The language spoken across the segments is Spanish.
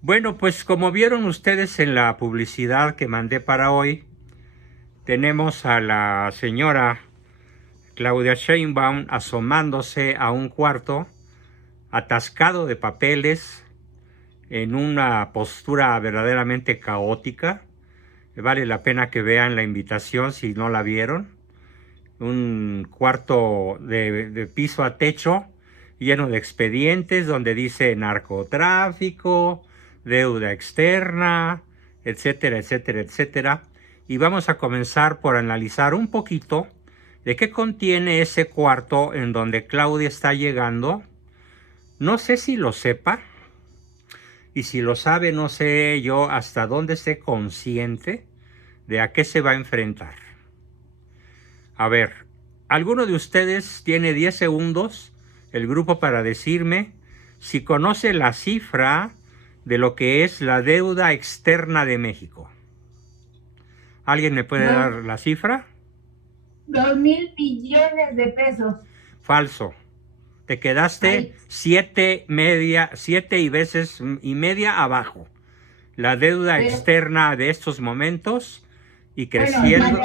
Bueno, pues como vieron ustedes en la publicidad que mandé para hoy, tenemos a la señora Claudia Sheinbaum asomándose a un cuarto atascado de papeles en una postura verdaderamente caótica. Vale la pena que vean la invitación si no la vieron. Un cuarto de piso a techo lleno de expedientes donde dice narcotráfico, deuda externa, etcétera, etcétera, etcétera. Y vamos a comenzar por analizar un poquito de qué contiene ese cuarto en donde Claudia está llegando. No sé si lo sepa, y si lo sabe, no sé yo hasta dónde esté consciente de a qué se va a enfrentar. A ver, ¿alguno de ustedes tiene 10 segundos, el grupo, para decirme si conoce la cifra de lo que es la deuda externa de México? ¿Alguien me puede dar Dos, la cifra? 2.000 billones de pesos. Falso. Te quedaste Ay, siete y media abajo. La deuda pero externa de estos momentos y bueno, la de creciendo.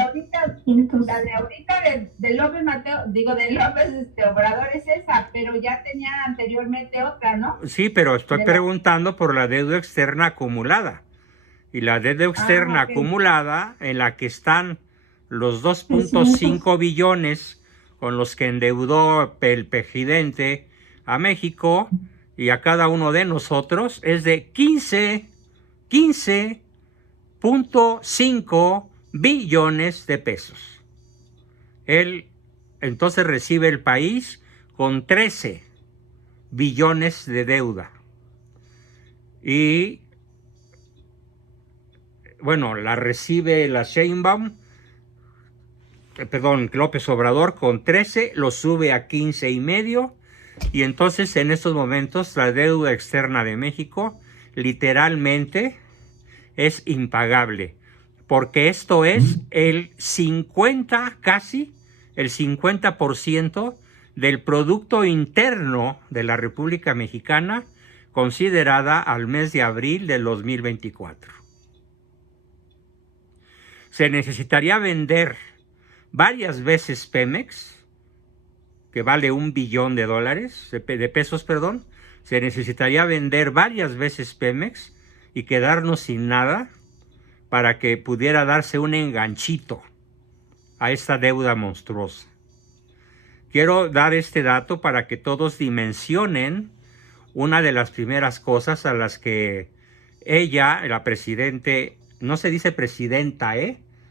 ahorita, de López Mateo, digo, de López Obrador es esa, pero ya tenía anteriormente otra, ¿no? Sí, pero estoy De la, preguntando por la deuda externa acumulada. Y la deuda externa ok. acumulada, en la que están los Trescientos. 2.5 billones con los que endeudó el presidente a México y a cada uno de nosotros, es de 15.5 billones de pesos. Él entonces recibe el país con 13 billones de deuda. Y bueno, la recibe la Sheinbaum, perdón, López Obrador con 13, lo sube a 15.5, y entonces en estos momentos la deuda externa de México literalmente es impagable, porque esto es el 50, casi el 50% del Producto Interno de la República Mexicana, considerada al mes de abril del 2024. Se necesitaría vender varias veces Pemex, que vale $1 billón de pesos, perdón. Se necesitaría vender varias veces Pemex y quedarnos sin nada para que pudiera darse un enganchito a esta deuda monstruosa. Quiero dar este dato para que todos dimensionen una de las primeras cosas a las que ella, la presidente, no se dice presidenta,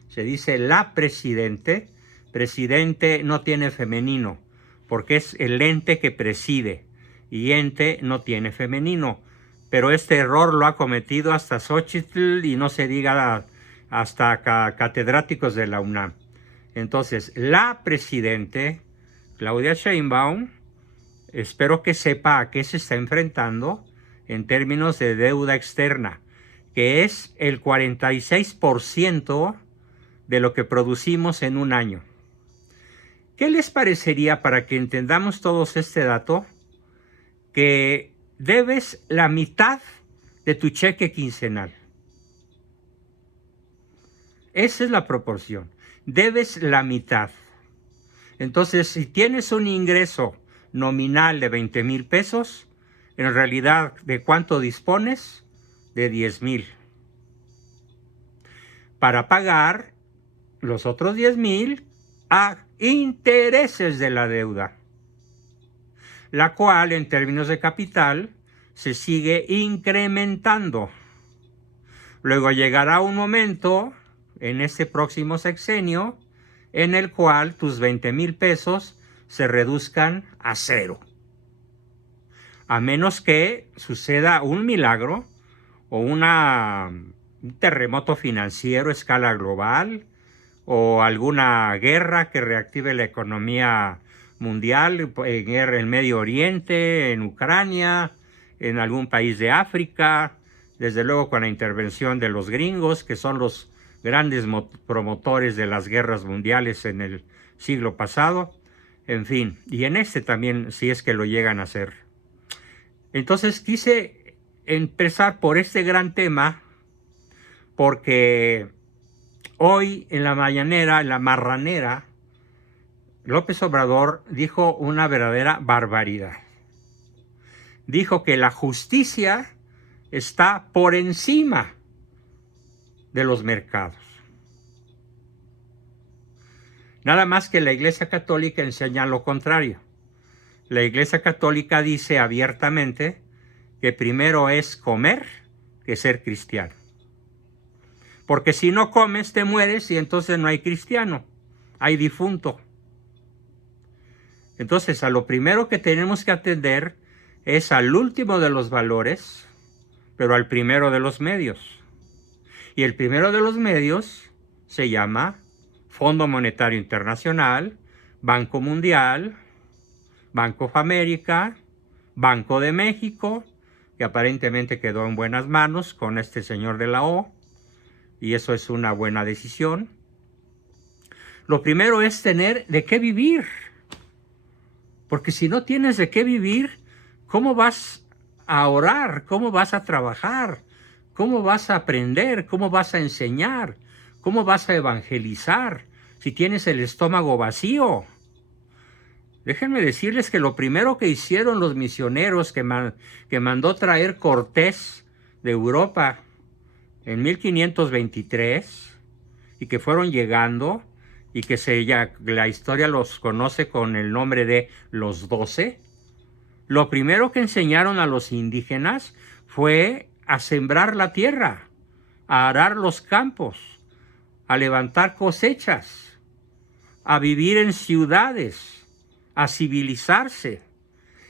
se dice la presidente. Presidente no tiene femenino, porque es el ente que preside, y ente no tiene femenino. Pero este error lo ha cometido hasta Xochitl, y no se diga hasta catedráticos de la UNAM. Entonces, la presidente, Claudia Sheinbaum, espero que sepa a qué se está enfrentando en términos de deuda externa, que es el 46% de lo que producimos en un año. ¿Qué les parecería, para que entendamos todos este dato, que debes la mitad de tu cheque quincenal? Esa es la proporción. Debes la mitad. Entonces, si tienes un ingreso nominal de 20,000 pesos, en realidad, ¿de cuánto dispones? De 10,000. Para pagar los otros 10,000 a intereses de la deuda, la cual en términos de capital se sigue incrementando. Luego llegará un momento en este próximo sexenio en el cual tus 20,000 pesos se reduzcan a cero, a menos que suceda un milagro o un terremoto financiero a escala global, o alguna guerra que reactive la economía mundial, en guerra en Medio Oriente, en Ucrania, en algún país de África, desde luego con la intervención de los gringos, que son los grandes promotores de las guerras mundiales en el siglo pasado, en fin, y en este también, si es que lo llegan a hacer. Entonces quise empezar por este gran tema porque hoy en la mañanera, en la marranera, López Obrador dijo una verdadera barbaridad. Dijo que la justicia está por encima de los mercados. Nada más que la Iglesia Católica enseña lo contrario. La Iglesia Católica dice abiertamente que primero es comer que ser cristiano. Porque si no comes te mueres y entonces no hay cristiano, hay difunto. Entonces a lo primero que tenemos que atender es al último de los valores, pero al primero de los medios. Y el primero de los medios se llama Fondo Monetario Internacional, Banco Mundial, Banco of America, Banco de México, que aparentemente quedó en buenas manos con este señor de la O, y eso es una buena decisión. Lo primero es tener de qué vivir, porque si no tienes de qué vivir, ¿cómo vas a orar? ¿Cómo vas a trabajar? ¿Cómo vas a aprender? ¿Cómo vas a enseñar? ¿Cómo vas a evangelizar si tienes el estómago vacío? Déjenme decirles que lo primero que hicieron los misioneros que mandó traer Cortés de Europa en 1523 y que fueron llegando y que la historia los conoce con el nombre de los 12, lo primero que enseñaron a los indígenas fue a sembrar la tierra, a arar los campos, a levantar cosechas, a vivir en ciudades, a civilizarse.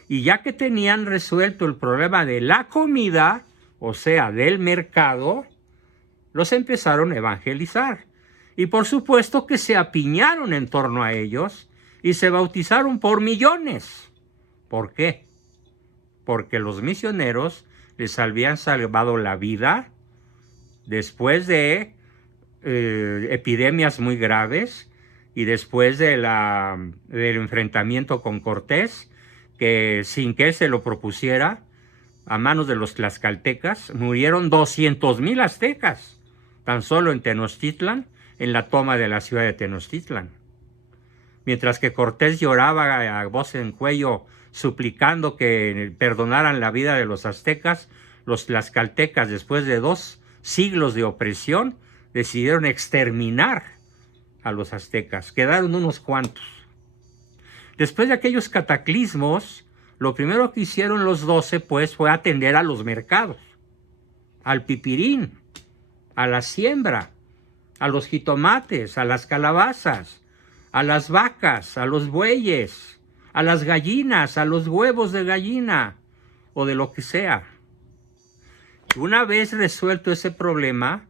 Y ya que tenían resuelto el problema de la comida, o sea, del mercado, los empezaron a evangelizar. Y por supuesto que se apiñaron en torno a ellos y se bautizaron por millones. ¿Por qué? Porque los misioneros les habían salvado la vida después de epidemias muy graves y después del enfrentamiento con Cortés, que sin que él se lo propusiera, a manos de los tlaxcaltecas, murieron 200,000 aztecas, tan solo en Tenochtitlan, en la toma de la ciudad de Tenochtitlan. Mientras que Cortés lloraba a voz en cuello, suplicando que perdonaran la vida de los aztecas, los tlaxcaltecas, después de 2 siglos de opresión, decidieron exterminar a los aztecas. Quedaron unos cuantos. Después de aquellos cataclismos, lo primero que hicieron los 12, pues, fue atender a los mercados, al pipirín, a la siembra, a los jitomates, a las calabazas, a las vacas, a los bueyes, a las gallinas, a los huevos de gallina o de lo que sea. Una vez resuelto ese problema,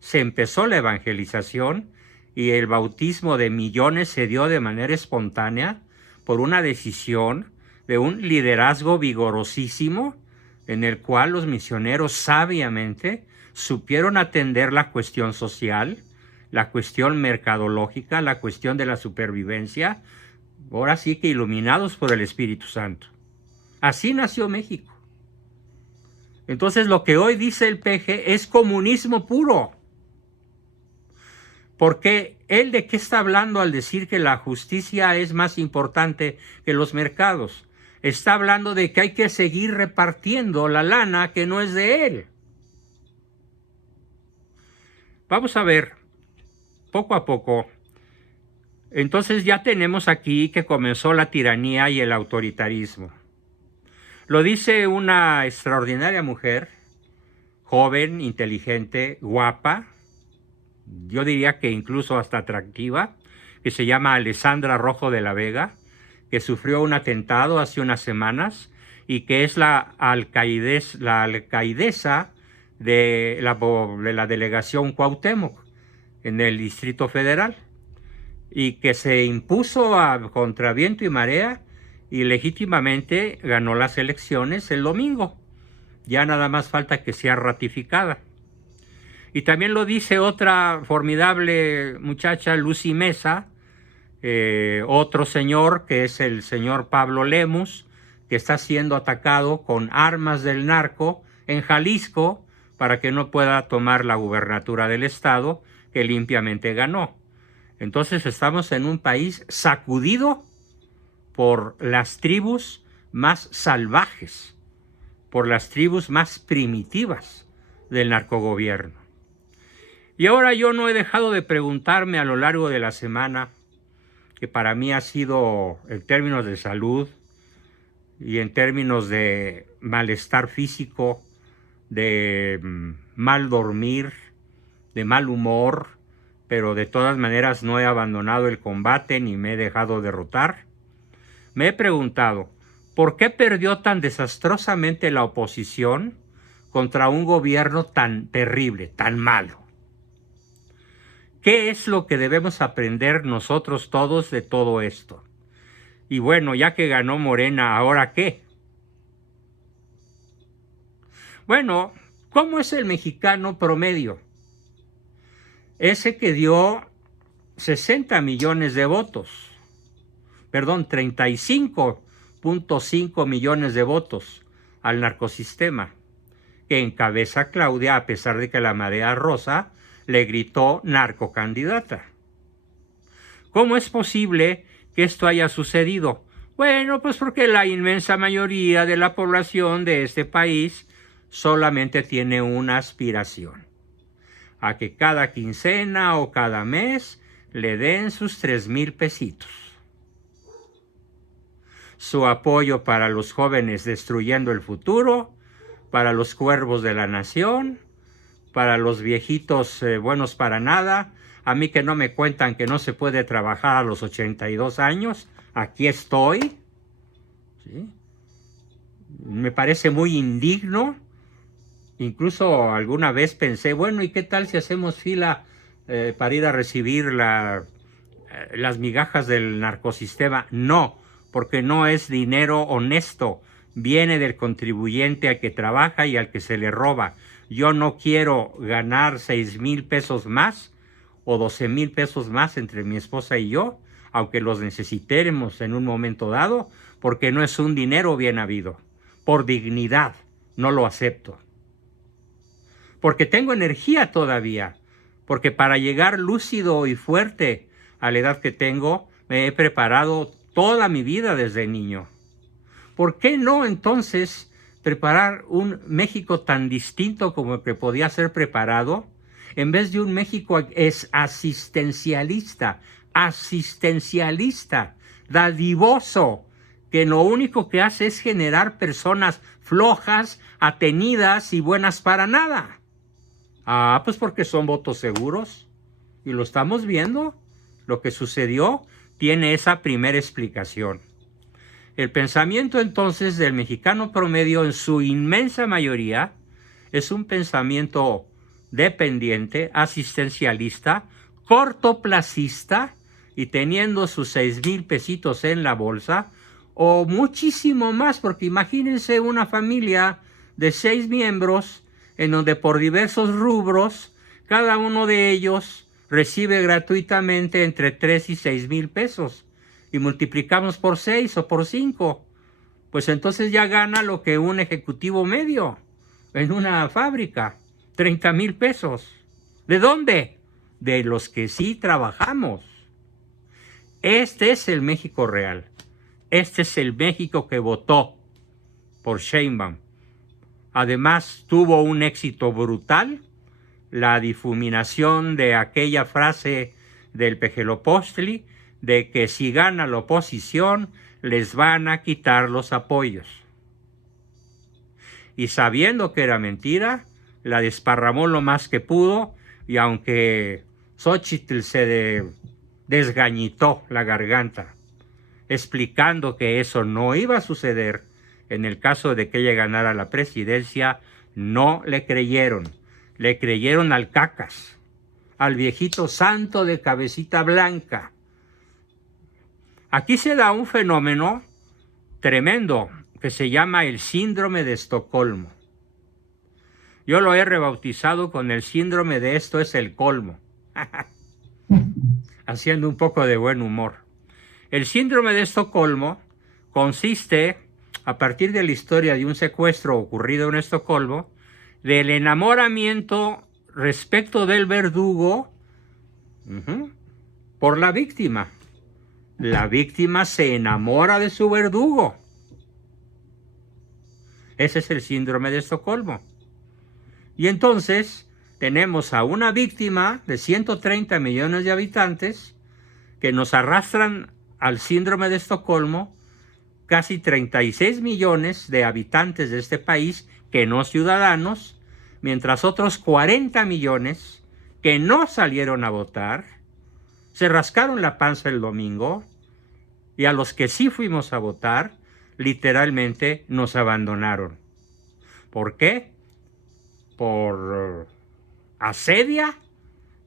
se empezó la evangelización y el bautismo de millones se dio de manera espontánea por una decisión de un liderazgo vigorosísimo en el cual los misioneros sabiamente supieron atender la cuestión social, la cuestión mercadológica, la cuestión de la supervivencia, ahora sí que iluminados por el Espíritu Santo. Así nació México. Entonces lo que hoy dice el PG es comunismo puro. Porque él de qué está hablando al decir que la justicia es más importante que los mercados. Está hablando de que hay que seguir repartiendo la lana que no es de él. Vamos a ver, poco a poco. Entonces ya tenemos aquí que comenzó la tiranía y el autoritarismo. Lo dice una extraordinaria mujer, joven, inteligente, guapa, yo diría que incluso hasta atractiva, que se llama Alessandra Rojo de la Vega, que sufrió un atentado hace unas semanas y que es la alcaidesa de la delegación Cuauhtémoc en el Distrito Federal y que se impuso contra viento y marea y legítimamente ganó las elecciones el domingo. Ya nada más falta que sea ratificada. Y también lo dice otra formidable muchacha, Lucy Mesa, otro señor que es el señor Pablo Lemus, que está siendo atacado con armas del narco en Jalisco para que no pueda tomar la gubernatura del estado que limpiamente ganó. Entonces estamos en un país sacudido por las tribus más salvajes, por las tribus más primitivas del narcogobierno. Y ahora yo no he dejado de preguntarme a lo largo de la semana, que para mí ha sido en términos de salud y en términos de malestar físico, de mal dormir, de mal humor, pero de todas maneras no he abandonado el combate ni me he dejado derrotar. Me he preguntado, ¿por qué perdió tan desastrosamente la oposición contra un gobierno tan terrible, tan malo? ¿Qué es lo que debemos aprender nosotros todos de todo esto? Y bueno, ya que ganó Morena, ¿ahora qué? Bueno, ¿cómo es el mexicano promedio? Ese que dio 60 millones de votos, 35.5 millones de votos al narcosistema, que encabeza Claudia a pesar de que la marea rosa le gritó narcocandidata. ¿Cómo es posible que esto haya sucedido? Bueno, pues porque la inmensa mayoría de la población de este país solamente tiene una aspiración: a que cada quincena o cada mes le den sus 3,000 pesitos. Su apoyo para los jóvenes destruyendo el futuro, para los cuervos de la nación, para los viejitos buenos para nada. A mí que no me cuentan que no se puede trabajar a los 82 años, aquí estoy. ¿Sí? Me parece muy indigno. Incluso alguna vez pensé, bueno, ¿y qué tal si hacemos fila para ir a recibir las migajas del narcosistema? No, porque no es dinero honesto, viene del contribuyente al que trabaja y al que se le roba. Yo no quiero ganar 6,000 pesos más o 12,000 pesos más entre mi esposa y yo, aunque los necesitemos en un momento dado, porque no es un dinero bien habido. Por dignidad, no lo acepto. Porque tengo energía todavía, porque para llegar lúcido y fuerte a la edad que tengo, me he preparado toda mi vida desde niño. ¿Por qué no entonces preparar un México tan distinto como el que podía ser preparado, en vez de un México asistencialista, dadivoso, que lo único que hace es generar personas flojas, atenidas y buenas para nada? Ah, pues porque son votos seguros. Y lo estamos viendo. Lo que sucedió tiene esa primera explicación. El pensamiento entonces del mexicano promedio en su inmensa mayoría es un pensamiento dependiente, asistencialista, cortoplacista y teniendo sus 6,000 pesitos en la bolsa o muchísimo más, porque imagínense una familia de 6 miembros en donde por diversos rubros cada uno de ellos recibe gratuitamente entre 3 y 6,000 pesos. Y multiplicamos por 6 o por 5, pues entonces ya gana lo que un ejecutivo medio en una fábrica, 30,000 pesos. ¿De dónde? De los que sí trabajamos. Este es el México real. Este es el México que votó por Sheinbaum. Además, tuvo un éxito brutal, la difuminación de aquella frase del Pejelopostli, de que si gana la oposición, les van a quitar los apoyos. Y sabiendo que era mentira, la desparramó lo más que pudo, y aunque Xóchitl se desgañitó la garganta, explicando que eso no iba a suceder en el caso de que ella ganara la presidencia, no le creyeron. Le creyeron al cacas, al viejito santo de cabecita blanca. Aquí se da un fenómeno tremendo que se llama el síndrome de Estocolmo. Yo lo he rebautizado con el síndrome de esto es el colmo, haciendo un poco de buen humor. El síndrome de Estocolmo consiste, a partir de la historia de un secuestro ocurrido en Estocolmo, del enamoramiento respecto del verdugo por la víctima. La víctima se enamora de su verdugo. Ese es el síndrome de Estocolmo. Y entonces tenemos a una víctima de 130 millones de habitantes que nos arrastran al síndrome de Estocolmo, casi 36 millones de habitantes de este país que no ciudadanos, mientras otros 40 millones que no salieron a votar, se rascaron la panza el domingo, y a los que sí fuimos a votar, literalmente nos abandonaron. ¿Por qué? Por asedia,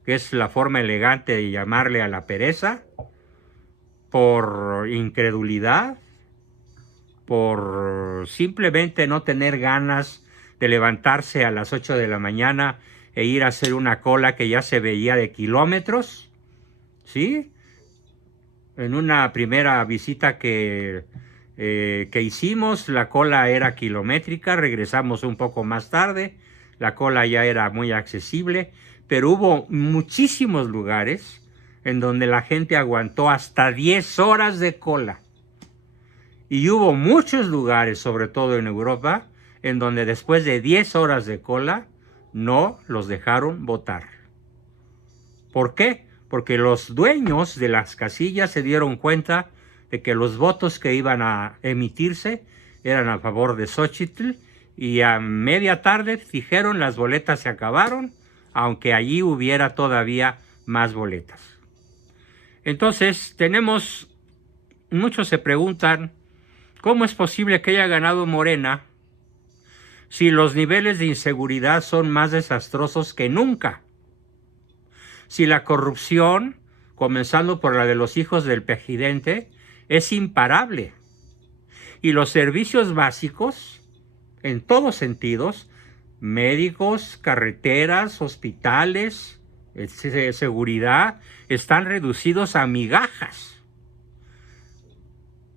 que es la forma elegante de llamarle a la pereza, por incredulidad, por simplemente no tener ganas de levantarse a las 8 de la mañana e ir a hacer una cola que ya se veía de kilómetros, ¿sí? En una primera visita que hicimos, la cola era kilométrica, regresamos un poco más tarde, la cola ya era muy accesible, pero hubo muchísimos lugares en donde la gente aguantó hasta 10 horas de cola. Y hubo muchos lugares, sobre todo en Europa, en donde después de 10 horas de cola no los dejaron votar. ¿Por qué? Porque los dueños de las casillas se dieron cuenta de que los votos que iban a emitirse eran a favor de Xochitl, y a media tarde dijeron las boletas se acabaron, aunque allí hubiera todavía más boletas. Entonces muchos se preguntan, ¿cómo es posible que haya ganado Morena si los niveles de inseguridad son más desastrosos que nunca? Si la corrupción, comenzando por la de los hijos del presidente, es imparable. Y los servicios básicos, en todos sentidos, médicos, carreteras, hospitales, seguridad, están reducidos a migajas.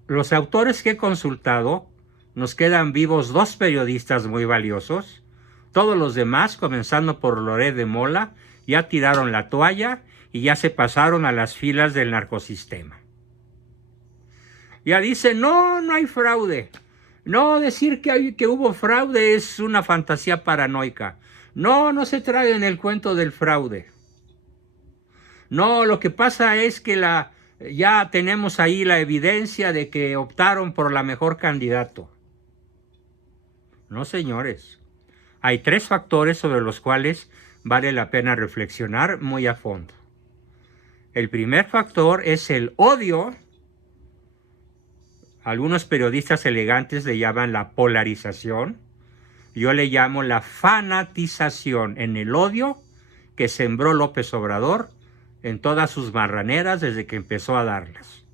Los autores que he consultado, nos quedan vivos 2 periodistas muy valiosos. Todos los demás, comenzando por Loret de Mola, ya tiraron la toalla y ya se pasaron a las filas del narcosistema. Ya dicen, no hay fraude. No, decir que hubo fraude es una fantasía paranoica. No se traigan el cuento del fraude. No, lo que pasa es que ya tenemos ahí la evidencia de que optaron por la mejor candidato. No, señores. Hay 3 factores sobre los cuales vale la pena reflexionar muy a fondo. El primer factor es el odio. Algunos periodistas elegantes le llaman la polarización. Yo le llamo la fanatización en el odio que sembró López Obrador en todas sus marraneras desde que empezó a darlas.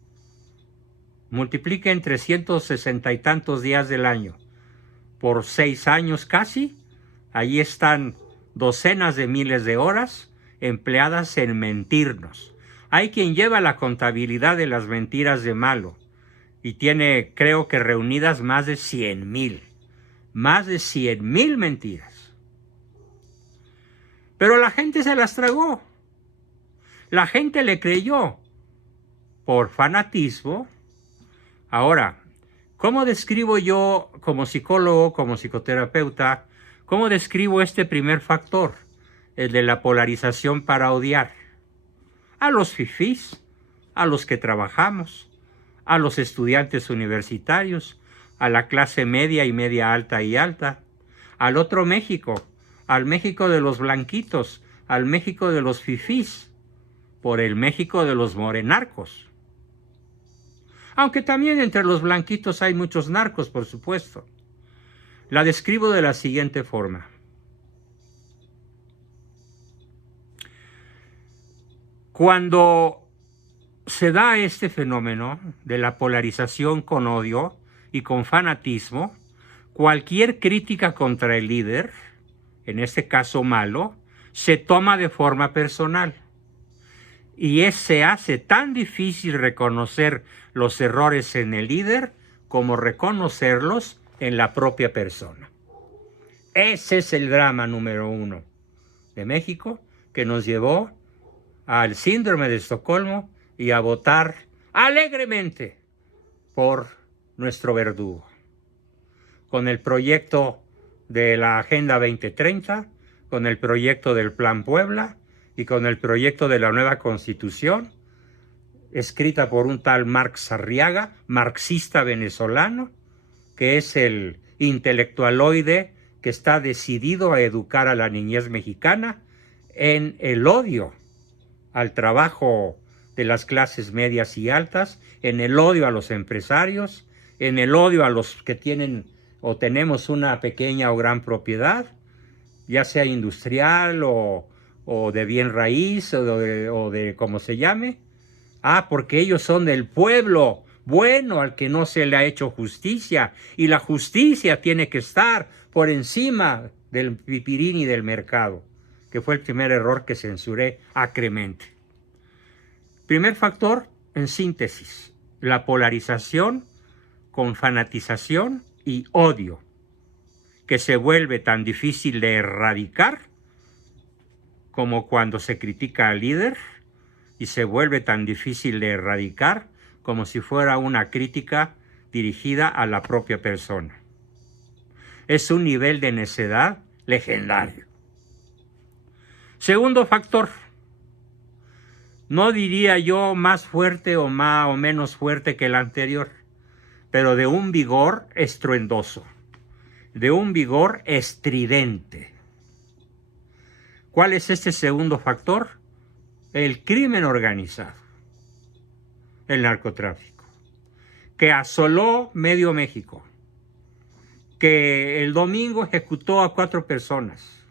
Multipliquen 360 y tantos días del año por 6 años casi. Allí están docenas de miles de horas empleadas en mentirnos. Hay quien lleva la contabilidad de las mentiras de Malo y tiene, creo que reunidas más de 100,000. Más de 100,000 mentiras. Pero la gente se las tragó. La gente le creyó por fanatismo. Ahora, ¿cómo describo yo como psicólogo, como psicoterapeuta, cómo describo este primer factor, el de la polarización para odiar? A los fifís, a los que trabajamos, a los estudiantes universitarios, a la clase media y media alta y alta, al otro México, al México de los blanquitos, al México de los fifís, por el México de los morenarcos. Aunque también entre los blanquitos hay muchos narcos, por supuesto. La describo de la siguiente forma. Cuando se da este fenómeno de la polarización con odio y con fanatismo, cualquier crítica contra el líder, en este caso Malo, se toma de forma personal. Y se hace tan difícil reconocer los errores en el líder como reconocerlos en la propia persona. Ese es el drama número uno de México, que nos llevó al síndrome de Estocolmo y a votar alegremente por nuestro verdugo. Con el proyecto de la Agenda 2030, con el proyecto del Plan Puebla y con el proyecto de la nueva Constitución, escrita por un tal Marx Arriaga, marxista venezolano, que es el intelectualoide que está decidido a educar a la niñez mexicana en el odio al trabajo de las clases medias y altas, en el odio a los empresarios, en el odio a los que tienen o tenemos una pequeña o gran propiedad, ya sea industrial o de bien raíz o de como se llame. Porque ellos son del pueblo bueno al que no se le ha hecho justicia, y la justicia tiene que estar por encima del pipirín y del mercado, que fue el primer error que censuré acremente. Primer factor, en síntesis, la polarización con fanatización y odio, que se vuelve tan difícil de erradicar como cuando se critica al líder, y se vuelve tan difícil de erradicar como si fuera una crítica dirigida a la propia persona. Es un nivel de necedad legendario. Segundo factor, no diría yo más fuerte o más o menos fuerte que el anterior, pero de un vigor estruendoso, de un vigor estridente. ¿Cuál es este segundo factor? El crimen organizado, el narcotráfico, que asoló medio México, que el domingo ejecutó a 4 personas,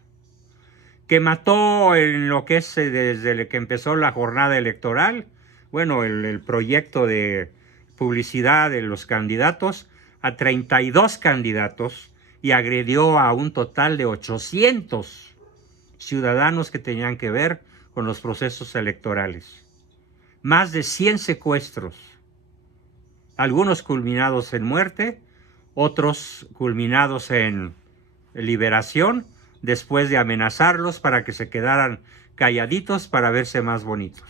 que mató en lo que es desde que empezó la jornada electoral, bueno, el proyecto de publicidad de los candidatos, a 32 candidatos, y agredió a un total de 800 ciudadanos que tenían que ver con los procesos electorales. Más de 100 secuestros, algunos culminados en muerte, otros culminados en liberación, después de amenazarlos para que se quedaran calladitos para verse más bonitos.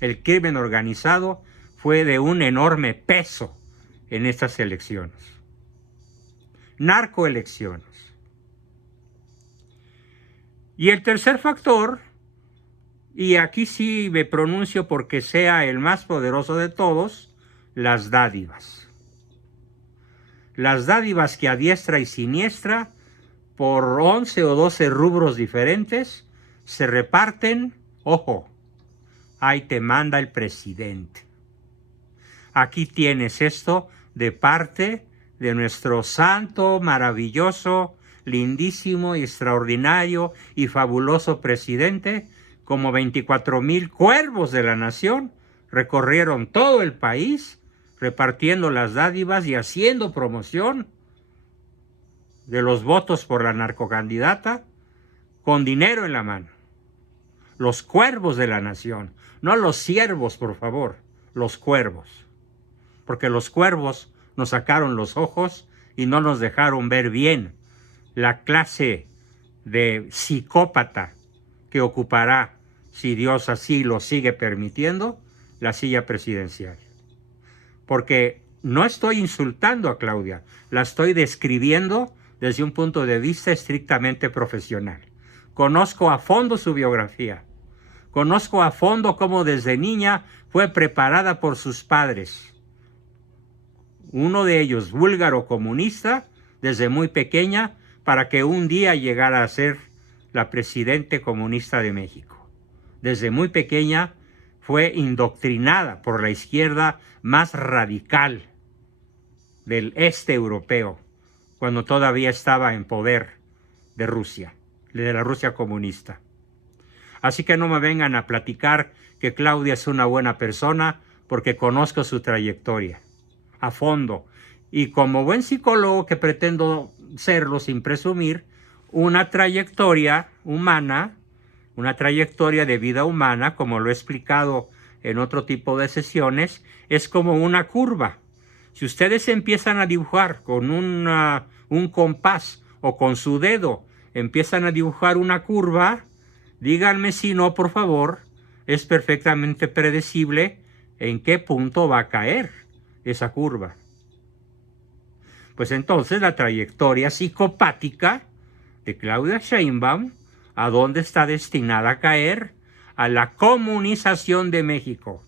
El crimen organizado fue de un enorme peso en estas elecciones. Narcoelecciones. Y el tercer factor, y aquí sí me pronuncio porque sea el más poderoso de todos, las dádivas. Las dádivas que a diestra y siniestra, por 11 o 12 rubros diferentes, se reparten, ojo, ahí te manda el presidente. Aquí tienes esto de parte de nuestro santo, maravilloso, lindísimo y extraordinario y fabuloso presidente. Como 24,000 cuervos de la nación recorrieron todo el país repartiendo las dádivas y haciendo promoción de los votos por la narcocandidata con dinero en la mano. Los cuervos de la nación, no los siervos, por favor, los cuervos. Porque los cuervos nos sacaron los ojos y no nos dejaron ver bien la clase de psicópata que ocupará, si Dios así lo sigue permitiendo, la silla presidencial. Porque no estoy insultando a Claudia, la estoy describiendo desde un punto de vista estrictamente profesional. Conozco a fondo su biografía, conozco a fondo cómo desde niña fue preparada por sus padres. Uno de ellos, búlgaro comunista, desde muy pequeña, para que un día llegara a ser la presidente comunista de México. Desde muy pequeña fue indoctrinada por la izquierda más radical del este europeo, cuando todavía estaba en poder de Rusia, de la Rusia comunista. Así que no me vengan a platicar que Claudia es una buena persona, porque conozco su trayectoria a fondo. Y como buen psicólogo que pretendo serlo sin presumir, una trayectoria humana, una trayectoria de vida humana, como lo he explicado en otro tipo de sesiones, es como una curva. Si ustedes empiezan a dibujar con un compás o con su dedo empiezan a dibujar una curva, díganme si no, por favor, es perfectamente predecible en qué punto va a caer esa curva. Pues entonces la trayectoria psicopática de Claudia Sheinbaum, ¿a dónde está destinada a caer? A la comunización de México.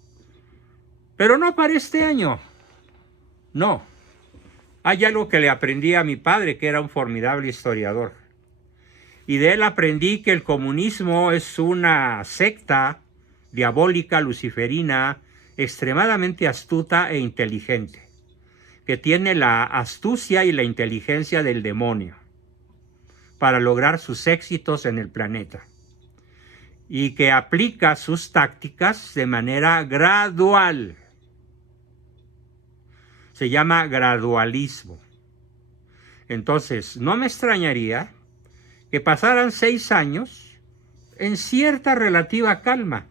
Pero no para este año. No. Hay algo que le aprendí a mi padre, que era un formidable historiador. Y de él aprendí que el comunismo es una secta diabólica, luciferina, extremadamente astuta e inteligente, que tiene la astucia y la inteligencia del demonio para lograr sus éxitos en el planeta, y que aplica sus tácticas de manera gradual. Se llama gradualismo. Entonces, no me extrañaría que pasaran 6 años en cierta relativa calma,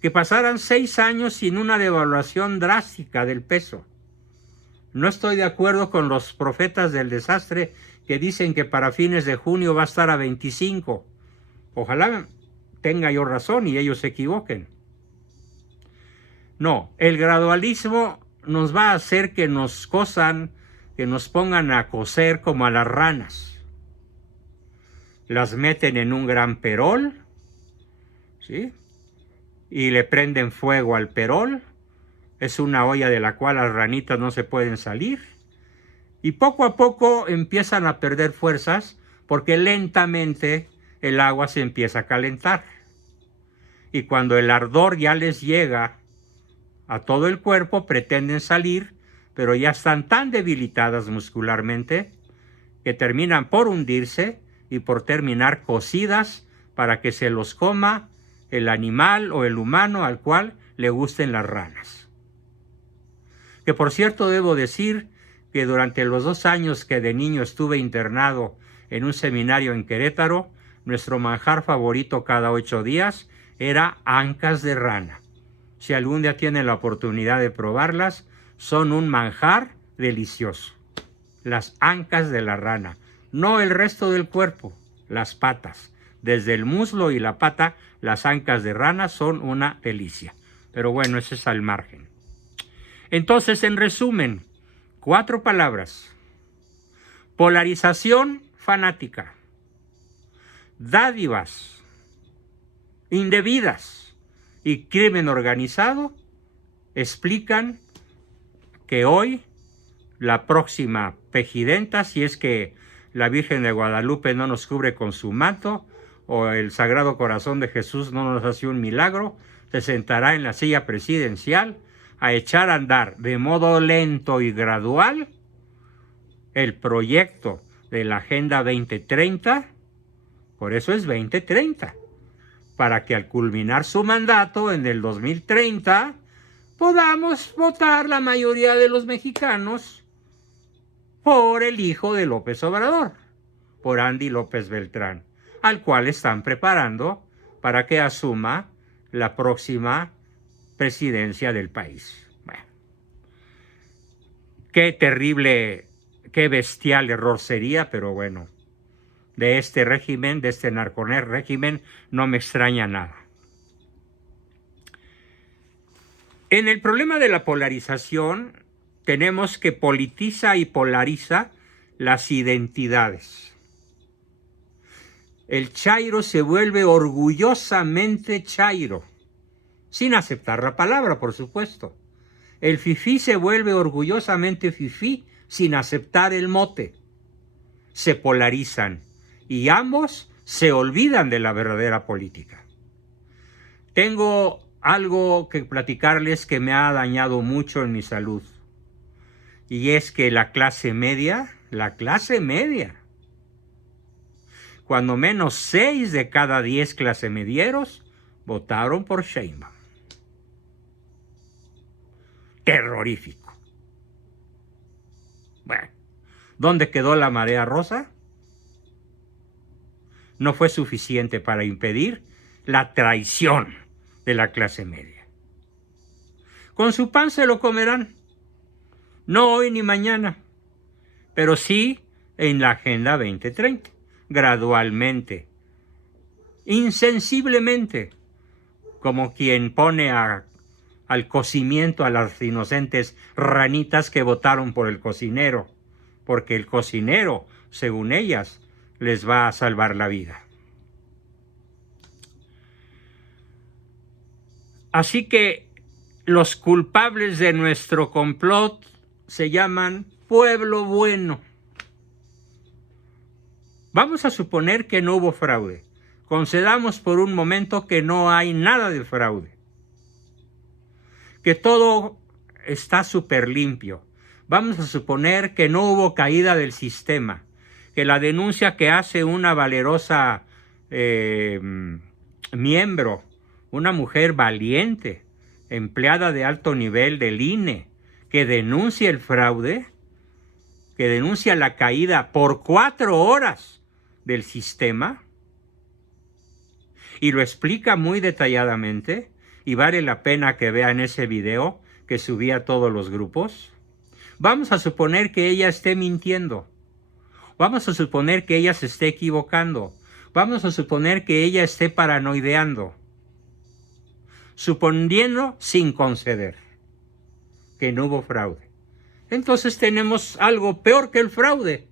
que pasaran 6 años sin una devaluación drástica del peso. No estoy de acuerdo con los profetas del desastre que dicen que para fines de junio va a estar a 25. Ojalá tenga yo razón y ellos se equivoquen. No, el gradualismo nos va a hacer que nos cosan, que nos pongan a coser como a las ranas. Las meten en un gran perol, ¿sí? Y le prenden fuego al perol. Es una olla de la cual las ranitas no se pueden salir. Y poco a poco empiezan a perder fuerzas porque lentamente el agua se empieza a calentar. Y cuando el ardor ya les llega a todo el cuerpo, pretenden salir, pero ya están tan debilitadas muscularmente que terminan por hundirse y por terminar cocidas para que se los coma el animal o el humano al cual le gusten las ranas. Que por cierto debo decir que durante los 2 años que de niño estuve internado en un seminario en Querétaro, nuestro manjar favorito cada 8 días era ancas de rana. Si algún día tienen la oportunidad de probarlas, son un manjar delicioso. Las ancas de la rana, no el resto del cuerpo, las patas. Desde el muslo y la pata, las ancas de rana son una delicia. Pero bueno, eso es al margen. Entonces, en resumen, 4 palabras. Polarización fanática. Dádivas indebidas y crimen organizado explican que hoy la próxima pejidenta, si es que la Virgen de Guadalupe no nos cubre con su manto o el Sagrado Corazón de Jesús no nos hace un milagro, se sentará en la silla presidencial a echar a andar de modo lento y gradual el proyecto de la Agenda 2030, por eso es 2030, para que al culminar su mandato en el 2030 podamos votar la mayoría de los mexicanos por el hijo de López Obrador, por Andy López Beltrán, al cual están preparando para que asuma la próxima presidencia del país. Bueno, qué terrible, qué bestial error sería, pero bueno, de este régimen, de este narconer régimen, no me extraña nada. En el problema de la polarización, tenemos que politiza y polariza las identidades. El chairo se vuelve orgullosamente chairo, sin aceptar la palabra, por supuesto. El fifí se vuelve orgullosamente fifí, sin aceptar el mote. Se polarizan y ambos se olvidan de la verdadera política. Tengo algo que platicarles que me ha dañado mucho en mi salud. Y es que la clase media, cuando menos 6 de cada 10 clasemedieros votaron por Sheinbaum. Terrorífico. Bueno, ¿dónde quedó la marea rosa? No fue suficiente para impedir la traición de la clase media. Con su pan se lo comerán, no hoy ni mañana, pero sí en la Agenda 2030, gradualmente, insensiblemente, como quien pone al cocimiento a las inocentes ranitas que votaron por el cocinero, porque el cocinero, según ellas, les va a salvar la vida. Así que los culpables de nuestro complot se llaman pueblo bueno. Vamos a suponer que no hubo fraude. Concedamos por un momento que no hay nada de fraude, que todo está súper limpio. Vamos a suponer que no hubo caída del sistema, que la denuncia que hace una valerosa miembro, una mujer valiente, empleada de alto nivel del INE, que denuncia el fraude, que denuncia la caída por 4 horas del sistema, y lo explica muy detalladamente, y vale la pena que vean ese video que subí a todos los grupos. Vamos a suponer que ella esté mintiendo. Vamos a suponer que ella se esté equivocando. Vamos a suponer que ella esté paranoideando. Suponiendo sin conceder que no hubo fraude. Entonces tenemos algo peor que el fraude.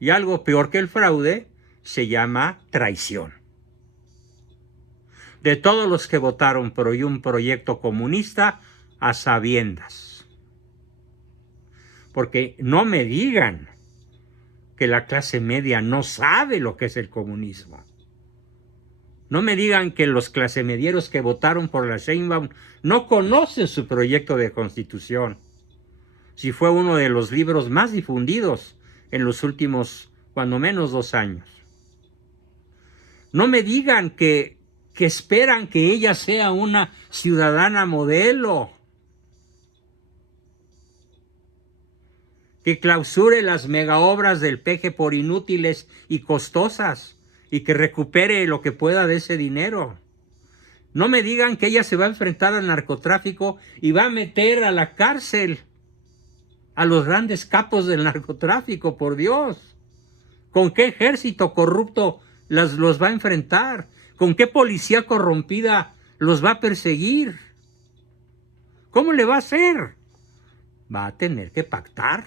Y algo peor que el fraude se llama traición. De todos los que votaron por un proyecto comunista a sabiendas. Porque no me digan que la clase media no sabe lo que es el comunismo. No me digan que los clasemedieros que votaron por la Sheinbaum no conocen su proyecto de constitución. Si fue uno de los libros más difundidos en los últimos, cuando menos, 2 años. No me digan que esperan que ella sea una ciudadana modelo, que clausure las megaobras del PG por inútiles y costosas y que recupere lo que pueda de ese dinero. No me digan que ella se va a enfrentar al narcotráfico y va a meter a la cárcel a los grandes capos del narcotráfico, por Dios. ¿Con qué ejército corrupto los va a enfrentar? ¿Con qué policía corrompida los va a perseguir? ¿Cómo le va a hacer? Va a tener que pactar.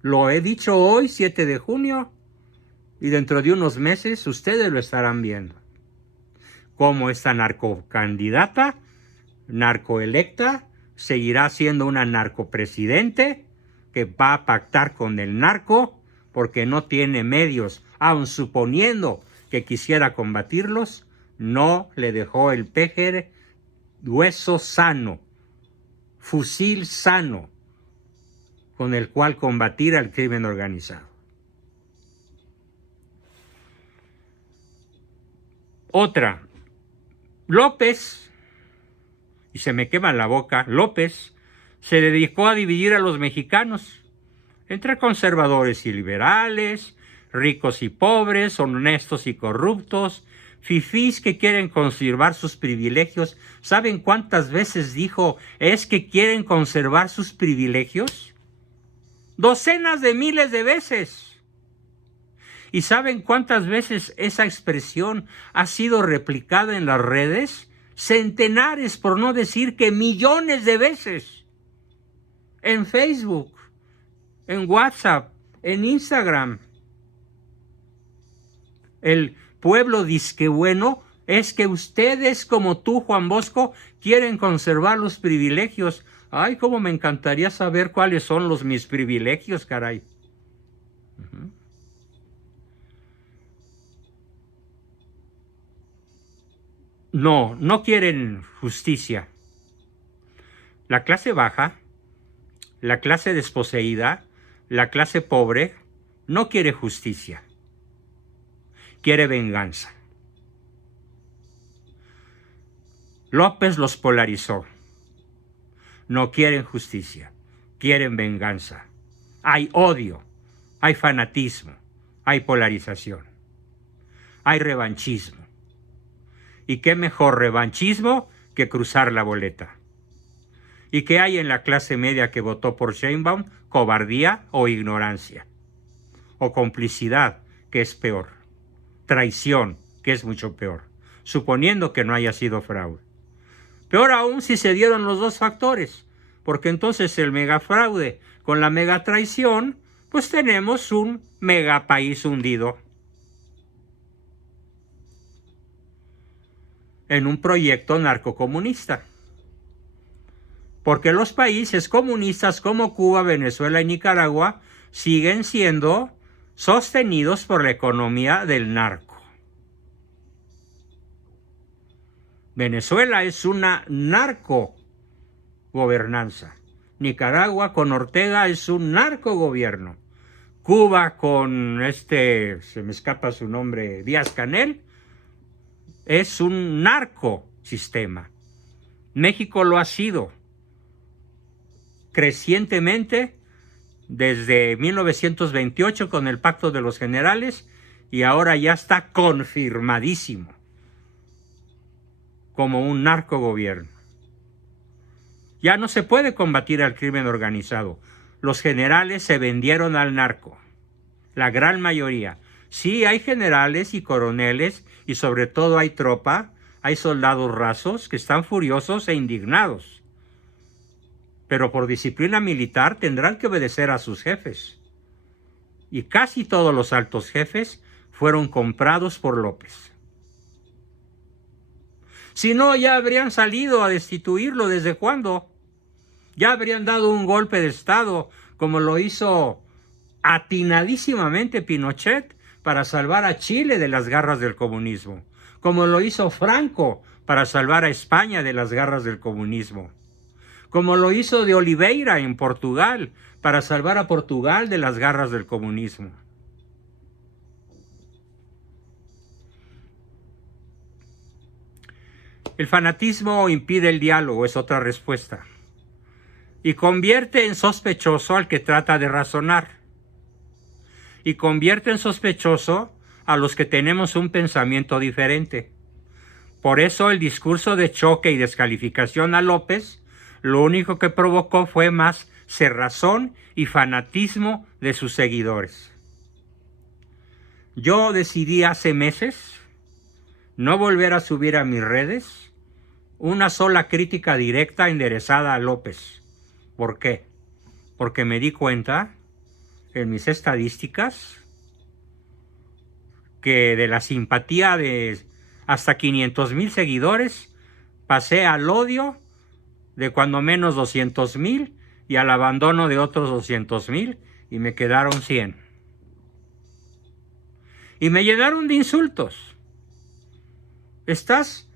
Lo he dicho hoy, 7 de junio, y dentro de unos meses ustedes lo estarán viendo. Cómo esta narcocandidata, narcoelecta, seguirá siendo una narcopresidente que va a pactar con el narco porque no tiene medios, aun suponiendo que quisiera combatirlos, no le dejó el PG hueso sano, fusil sano, con el cual combatir al crimen organizado. Otra, López, y se me quema la boca, López se dedicó a dividir a los mexicanos entre conservadores y liberales, ricos y pobres, honestos y corruptos, fifís que quieren conservar sus privilegios. ¿Saben cuántas veces dijo es que quieren conservar sus privilegios? Docenas de miles de veces. ¿Y saben cuántas veces esa expresión ha sido replicada en las redes? Centenares, por no decir que millones de veces. En Facebook, en WhatsApp, en Instagram. El pueblo disque bueno es que ustedes, como tú, Juan Bosco, quieren conservar los privilegios. Ay, cómo me encantaría saber cuáles son mis privilegios, caray. No quieren justicia. La clase baja, la clase desposeída, la clase pobre, no quiere justicia. Quiere venganza. López los polarizó. No quieren justicia, quieren venganza. Hay odio, hay fanatismo, hay polarización, hay revanchismo. ¿Y qué mejor revanchismo que cruzar la boleta? ¿Y qué hay en la clase media que votó por Sheinbaum? Cobardía o ignorancia. O complicidad, que es peor. Traición, que es mucho peor. Suponiendo que no haya sido fraude. Peor aún si se dieron los dos factores, porque entonces el megafraude con la megatraición, pues tenemos un megapaís hundido en un proyecto narcocomunista. Porque los países comunistas como Cuba, Venezuela y Nicaragua siguen siendo sostenidos por la economía del narco. Venezuela es una narcogobernanza. Nicaragua con Ortega es un narcogobierno. Cuba con se me escapa su nombre, Díaz-Canel, es un narcosistema. México lo ha sido crecientemente desde 1928 con el Pacto de los Generales y ahora ya está confirmadísimo como un narcogobierno. Ya no se puede combatir al crimen organizado. Los generales se vendieron al narco. La gran mayoría. Sí, hay generales y coroneles y sobre todo hay tropa, hay soldados rasos que están furiosos e indignados. Pero por disciplina militar tendrán que obedecer a sus jefes. Y casi todos los altos jefes fueron comprados por López. Si no, ya habrían salido a destituirlo. ¿Desde cuándo? Ya habrían dado un golpe de Estado, como lo hizo atinadísimamente Pinochet para salvar a Chile de las garras del comunismo, como lo hizo Franco para salvar a España de las garras del comunismo, como lo hizo de Oliveira en Portugal para salvar a Portugal de las garras del comunismo. El fanatismo impide el diálogo, es otra respuesta, y convierte en sospechoso al que trata de razonar, y convierte en sospechoso a los que tenemos un pensamiento diferente. Por eso el discurso de choque y descalificación a López, lo único que provocó fue más cerrazón y fanatismo de sus seguidores. Yo decidí hace meses no volver a subir a mis redes una sola crítica directa enderezada a López. ¿Por qué? Porque me di cuenta en mis estadísticas que de la simpatía de hasta 500,000 seguidores pasé al odio de cuando menos 200,000 y al abandono de otros 200,000 y me quedaron 100. Y me llenaron de insultos. Estás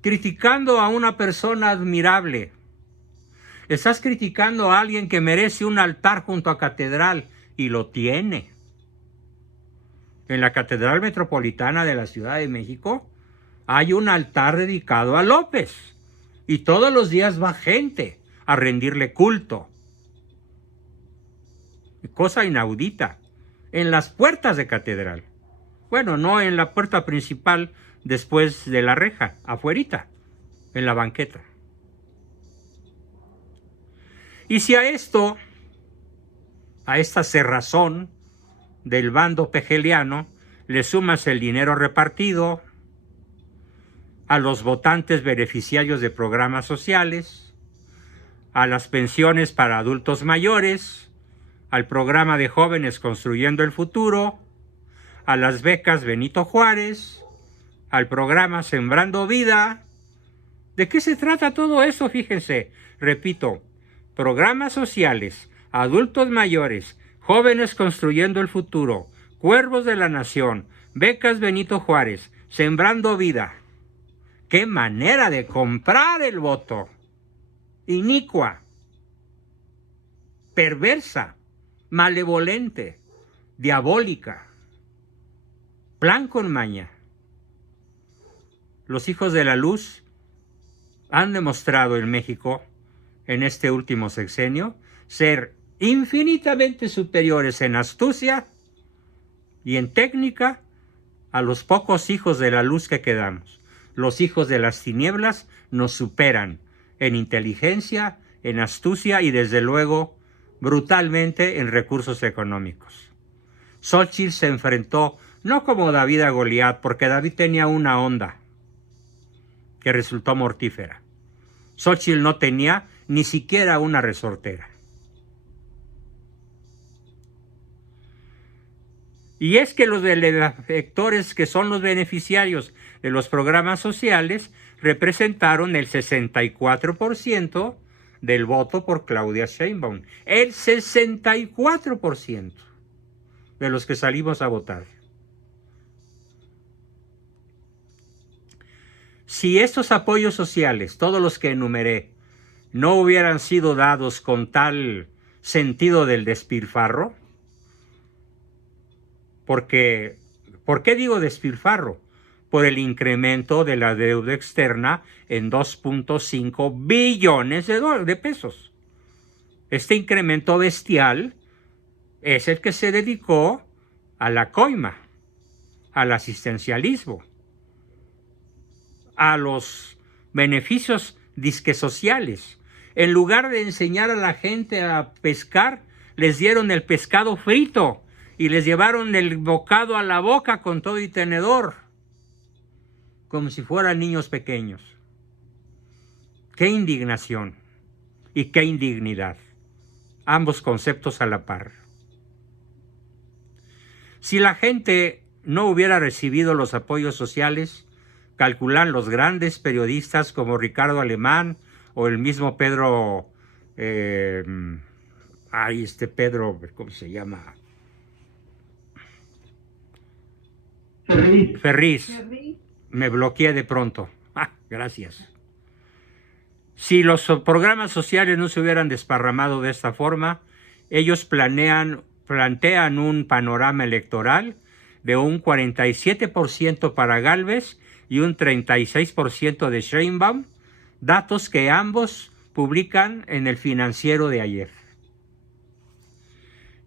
criticando a una persona admirable. Estás criticando a alguien que merece un altar junto a catedral y lo tiene. En la Catedral Metropolitana de la Ciudad de México hay un altar dedicado a López y todos los días va gente a rendirle culto. Cosa inaudita. En las puertas de catedral. Bueno, no en la puerta principal después de la reja, afuerita, en la banqueta. Y si a esto, a esta cerrazón del bando pegeliano, le sumas el dinero repartido a los votantes beneficiarios de programas sociales, a las pensiones para adultos mayores, al programa de jóvenes construyendo el futuro, a las becas Benito Juárez, al programa Sembrando Vida. ¿De qué se trata todo eso? Fíjense, repito, programas sociales, adultos mayores, jóvenes construyendo el futuro, cuervos de la nación, becas Benito Juárez, Sembrando Vida. ¡Qué manera de comprar el voto! Inicua, perversa, malevolente, diabólica, plan con maña. Los hijos de la luz han demostrado en México, en este último sexenio, ser infinitamente superiores en astucia y en técnica a los pocos hijos de la luz que quedamos. Los hijos de las tinieblas nos superan en inteligencia, en astucia y desde luego brutalmente en recursos económicos. Xóchitl se enfrentó no como David a Goliat, porque David tenía una onda que resultó mortífera. Xóchitl no tenía ni siquiera una resortera. Y es que los electores que son los beneficiarios de los programas sociales representaron el 64% del voto por Claudia Sheinbaum. El 64% de los que salimos a votar. Si estos apoyos sociales, todos los que enumeré, no hubieran sido dados con tal sentido del despilfarro, porque, ¿por qué digo despilfarro? Por el incremento de la deuda externa en 2.5 billones de pesos. Este incremento bestial es el que se dedicó a la coima, al asistencialismo, a los beneficios disque sociales. En lugar de enseñar a la gente a pescar, les dieron el pescado frito y les llevaron el bocado a la boca con todo y tenedor, como si fueran niños pequeños. ¡Qué indignación y qué indignidad! Ambos conceptos a la par. Si la gente no hubiera recibido los apoyos sociales, calculan los grandes periodistas como Ricardo Alemán o el mismo Pedro, Pedro, ¿cómo se llama? Ferriz. Me bloqueé de pronto. Gracias. Si los programas sociales no se hubieran desparramado de esta forma, ellos plantean un panorama electoral de un 47% para Gálvez y un 36% de Sheinbaum, datos que ambos publican en el Financiero de ayer.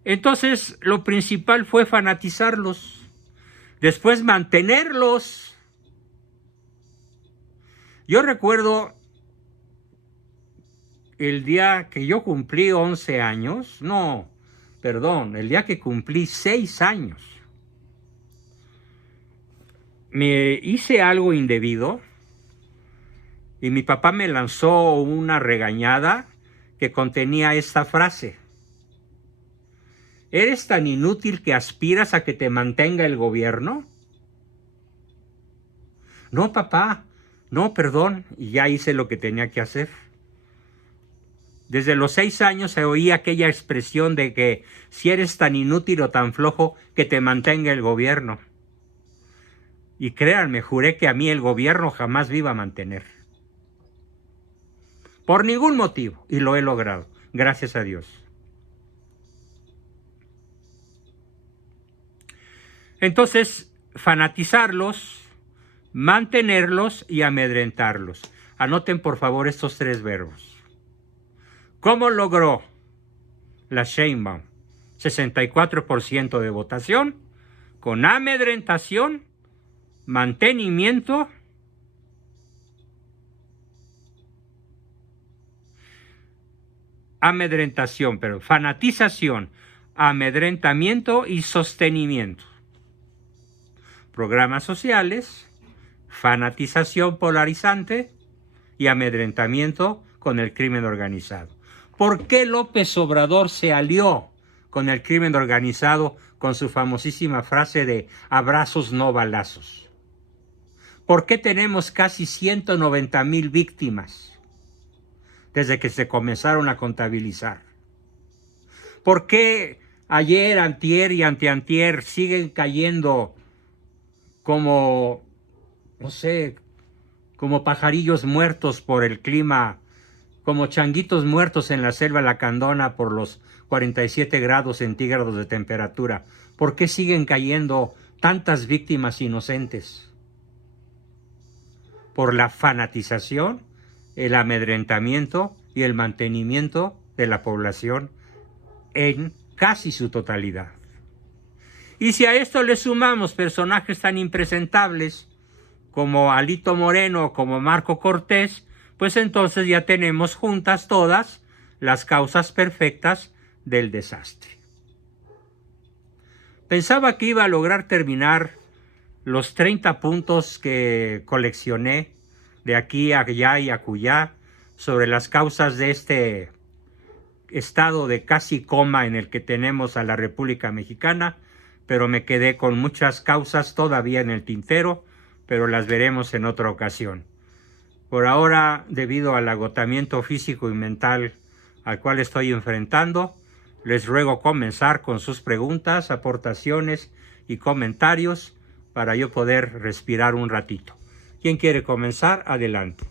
Entonces, lo principal fue fanatizarlos, después mantenerlos. Yo recuerdo el día que yo cumplí 11 años, el día que cumplí 6 años. Me hice algo indebido y mi papá me lanzó una regañada que contenía esta frase: ¿eres tan inútil que aspiras a que te mantenga el gobierno? No, papá, no, perdón, y ya hice lo que tenía que hacer. Desde los 6 años se oía aquella expresión de que si eres tan inútil o tan flojo que te mantenga el gobierno. Y créanme, juré que a mí el gobierno jamás me iba a mantener. Por ningún motivo, y lo he logrado, gracias a Dios. Entonces, fanatizarlos, mantenerlos y amedrentarlos. Anoten por favor estos 3 verbos. ¿Cómo logró la Sheinbaum 64% de votación? Con amedrentación, mantenimiento fanatización, amedrentamiento y sostenimiento. Programas sociales, fanatización polarizante y amedrentamiento con el crimen organizado. ¿Por qué López Obrador se alió con el crimen organizado con su famosísima frase de abrazos no balazos? ¿Por qué tenemos casi 190,000 víctimas desde que se comenzaron a contabilizar? ¿Por qué ayer, antier y anteantier siguen cayendo como pajarillos muertos por el clima, como changuitos muertos en la selva lacandona por los 47 grados centígrados de temperatura? ¿Por qué siguen cayendo tantas víctimas inocentes? Por la fanatización, el amedrentamiento y el mantenimiento de la población en casi su totalidad. Y si a esto le sumamos personajes tan impresentables como Alito Moreno o como Marco Cortés, pues entonces ya tenemos juntas todas las causas perfectas del desastre. Pensaba que iba a lograr terminar los 30 puntos que coleccioné de aquí a allá y acullá sobre las causas de este estado de casi coma en el que tenemos a la República Mexicana, pero me quedé con muchas causas todavía en el tintero, pero las veremos en otra ocasión. Por ahora, debido al agotamiento físico y mental al cual estoy enfrentando, les ruego comenzar con sus preguntas, aportaciones y comentarios para yo poder respirar un ratito. ¿Quién quiere comenzar? Adelante.